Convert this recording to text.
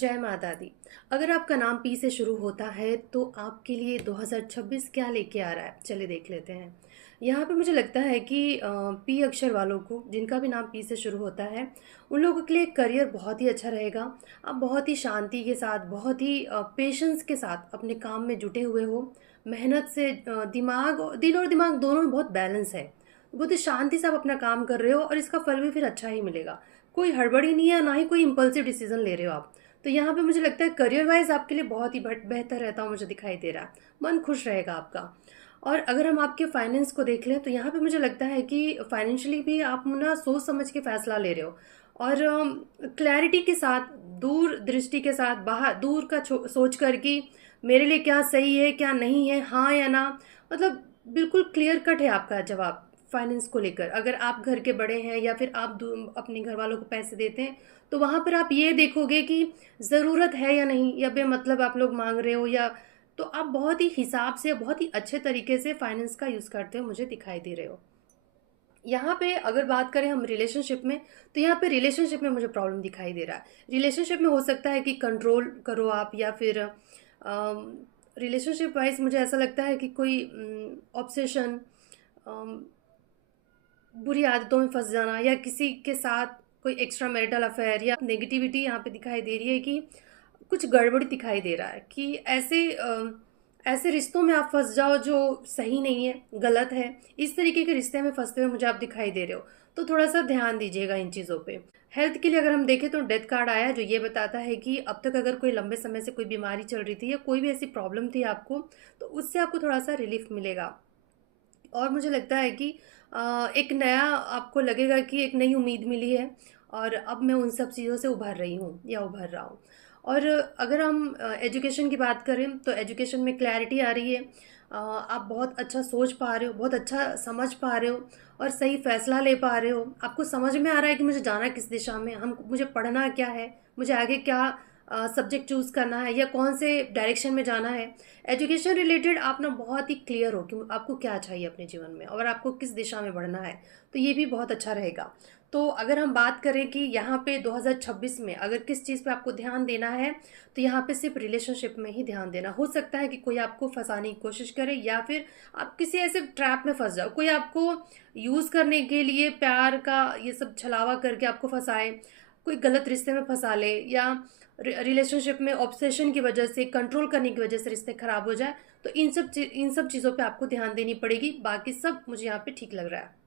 जय माता दी। अगर आपका नाम पी से शुरू होता है तो आपके लिए 2026 क्या लेके आ रहा है, चलिए देख लेते हैं। यहाँ पे मुझे लगता है कि पी अक्षर वालों को, जिनका भी नाम पी से शुरू होता है, उन लोगों के लिए करियर बहुत ही अच्छा रहेगा। आप बहुत ही शांति के साथ, बहुत ही पेशेंस के साथ अपने काम में जुटे हुए हो। मेहनत से दिल और दिमाग दोनों में बहुत बैलेंस है। बहुत ही शांति से आप अपना काम कर रहे हो और इसका फल भी फिर अच्छा ही मिलेगा। कोई हड़बड़ी नहीं है, ना ही कोई इम्पल्सिव डिसीजन ले रहे हो आप। तो यहाँ पे मुझे लगता है करियर वाइज आपके लिए बहुत ही बेहतर रहता हूँ, मुझे दिखाई दे रहा है। मन खुश रहेगा आपका। और अगर हम आपके फाइनेंस को देख लें तो यहाँ पे मुझे लगता है कि फाइनेंशियली भी आप ना सोच समझ के फैसला ले रहे हो। और क्लैरिटी के साथ, दूर दृष्टि के साथ, बाहर दूर का सोच कर कि मेरे लिए क्या सही है क्या नहीं है, हाँ या ना। मतलब बिल्कुल क्लियर कट है आपका जवाब फाइनेंस को लेकर। अगर आप घर के बड़े हैं या फिर आप अपने घर वालों को पैसे देते हैं, तो वहाँ पर आप ये देखोगे कि ज़रूरत है या नहीं, या बेमतलब आप लोग मांग रहे हो, या तो आप बहुत ही हिसाब से, बहुत ही अच्छे तरीके से फाइनेंस का यूज़ करते हो, मुझे दिखाई दे रहे हो। यहाँ पे अगर बात करें हम रिलेशनशिप में, तो यहाँ पे रिलेशनशिप में मुझे प्रॉब्लम दिखाई दे रहा है। रिलेशनशिप में हो सकता है कि कंट्रोल करो आप, या फिर रिलेशनशिप वाइज मुझे ऐसा लगता है कि कोई ऑब्सेशन, बुरी आदतों में फंस जाना, या किसी के साथ कोई एक्स्ट्रा मैरिटल अफेयर, या नेगेटिविटी यहाँ पे दिखाई दे रही है कि कुछ गड़बड़ी दिखाई दे रहा है कि ऐसे रिश्तों में आप फंस जाओ जो सही नहीं है, गलत है। इस तरीके के रिश्ते में फंसते हुए मुझे आप दिखाई दे रहे हो। तो थोड़ा सा ध्यान दीजिएगा इन चीज़ों पे। हेल्थ के लिए अगर हम देखें तो डेथ कार्ड आया है, जो ये बताता है कि अब तक अगर कोई लंबे समय से कोई बीमारी चल रही थी या कोई भी ऐसी प्रॉब्लम थी आपको, तो उससे आपको थोड़ा सा रिलीफ मिलेगा। और मुझे लगता है कि एक नया आपको लगेगा कि एक नई उम्मीद मिली है, और अब मैं उन सब चीज़ों से उभर रही हूँ या उभर रहा हूँ। और अगर हम एजुकेशन की बात करें तो एजुकेशन में क्लैरिटी आ रही है। आप बहुत अच्छा सोच पा रहे हो, बहुत अच्छा समझ पा रहे हो, और सही फैसला ले पा रहे हो। आपको समझ में आ रहा है कि मुझे जाना किस दिशा में, मुझे पढ़ना क्या है, मुझे आगे क्या सब्जेक्ट चूज़ करना है, या कौन से डायरेक्शन में जाना है। एजुकेशन रिलेटेड आप ना बहुत ही क्लियर हो कि आपको क्या चाहिए अपने जीवन में और आपको किस दिशा में बढ़ना है। तो ये भी बहुत अच्छा रहेगा। तो अगर हम बात करें कि यहाँ पे 2026 में अगर किस चीज़ पे आपको ध्यान देना है, तो यहाँ पे सिर्फ रिलेशनशिप में ही ध्यान देना। हो सकता है कि कोई आपको फंसाने की कोशिश करे, या फिर आप किसी ऐसे ट्रैप में फंस जाओ, कोई आपको यूज़ करने के लिए प्यार का ये सब छलावा करके आपको फंसाए, कोई गलत रिश्ते में फंसा ले, या रिलेशनशिप में ऑब्सेशन की वजह से, कंट्रोल करने की वजह से रिश्ते खराब हो जाए। तो इन सब चीज़ों पे आपको ध्यान देनी पड़ेगी। बाकी सब मुझे यहाँ पे ठीक लग रहा है।